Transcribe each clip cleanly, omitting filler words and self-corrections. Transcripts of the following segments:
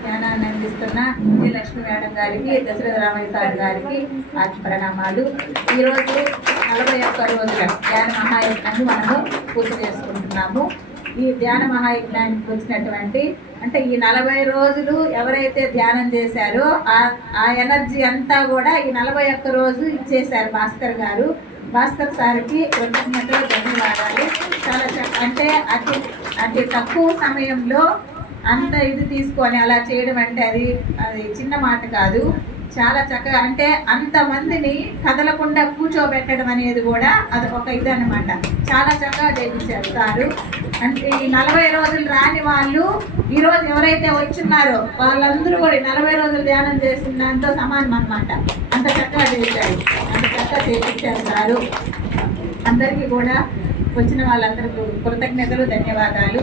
జ్ఞానాన్ని అందిస్తున్న లక్ష్మీ మేడం గారికి, దశరథ రామయ్య సార్ గారికి ప్రణామాలు. ఈరోజు 41 రోజుల ధ్యాన మహాయజ్ఞాన్ని మనము పూర్తి చేసుకుంటున్నాము. ఈ ధ్యాన మహాయజ్ఞానికి వచ్చినటువంటి అంటే ఈ 40 రోజులు ఎవరైతే ధ్యానం చేశారో ఆ ఎనర్జీ అంతా కూడా ఈ 41 రోజు ఇచ్చేశారు భాస్కర్ గారు. భాస్కర్ సార్కి కృతజ్ఞతలు, ధన్యవాదాలు. చాలా అంటే అతి తక్కువ సమయంలో అంత ఇది తీసుకొని అలా చేయడం అంటే అది చిన్న మాట కాదు. చాలా చక్కగా అంటే అంతమందిని కదలకుండా కూర్చోబెట్టడం అనేది కూడా అది ఒక ఇది అన్నమాట. చాలా చక్కగా చేయించారు సారు. అంటే ఈ 40 రోజులు రాని వాళ్ళు ఈరోజు ఎవరైతే వచ్చిన్నారో వాళ్ళందరూ కూడా 40 రోజులు ధ్యానం చేసిన దాంతో సమానం అన్నమాట. అంత చక్కగా చేయించారు, అంత చక్కగా చేయించారు సారు. అందరికీ కూడా వచ్చిన వాళ్ళందరికీ కృతజ్ఞతలు, ధన్యవాదాలు.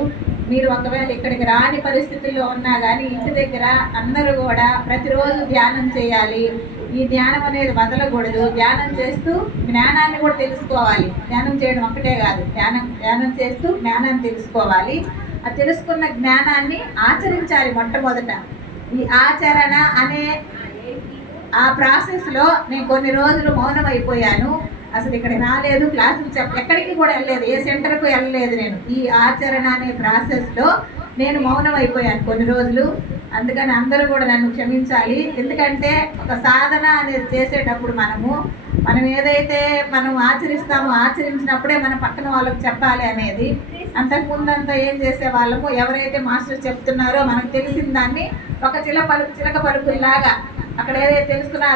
మీరు ఒకవేళ ఇక్కడికి రాని పరిస్థితుల్లో ఉన్నా కానీ ఇంటి దగ్గర అందరూ కూడా ప్రతిరోజు ధ్యానం చేయాలి. ఈ ధ్యానం అనేది వదలకూడదు. ధ్యానం చేస్తూ జ్ఞానాన్ని కూడా తెలుసుకోవాలి. ధ్యానం చేయడం ఒక్కటే కాదు, ధ్యానం చేస్తూ జ్ఞానాన్ని తెలుసుకోవాలి. ఆ తెలుసుకున్న జ్ఞానాన్ని ఆచరించాలి. మొట్టమొదట ఈ ఆచరణ అనే ఆ ప్రాసెస్లో నేను కొన్ని రోజులు మౌనం అయిపోయాను. అసలు ఇక్కడికి రాలేదు, క్లాసులు ఎక్కడికి కూడా వెళ్ళలేదు, ఏ సెంటర్కు వెళ్ళలేదు. నేను ఈ ఆచరణ అనే ప్రాసెస్లో నేను మౌనం అయిపోయాను కొన్ని రోజులు. అందుకని అందరూ కూడా నన్ను క్షమించాలి. ఎందుకంటే ఒక సాధన అనేది చేసేటప్పుడు మనం ఏదైతే మనం ఆచరిస్తామో ఆచరించినప్పుడే మన పక్కన వాళ్ళకి చెప్పాలి అనేది. అంతకుముందంతా ఏం చేసే వాళ్ళము, ఎవరైతే మాస్టర్ చెప్తున్నారో మనకు తెలిసిన దాన్ని ఒక చిలక పలుకుల్లాగా అక్కడ ఏదైతే తెలుసుకున్నా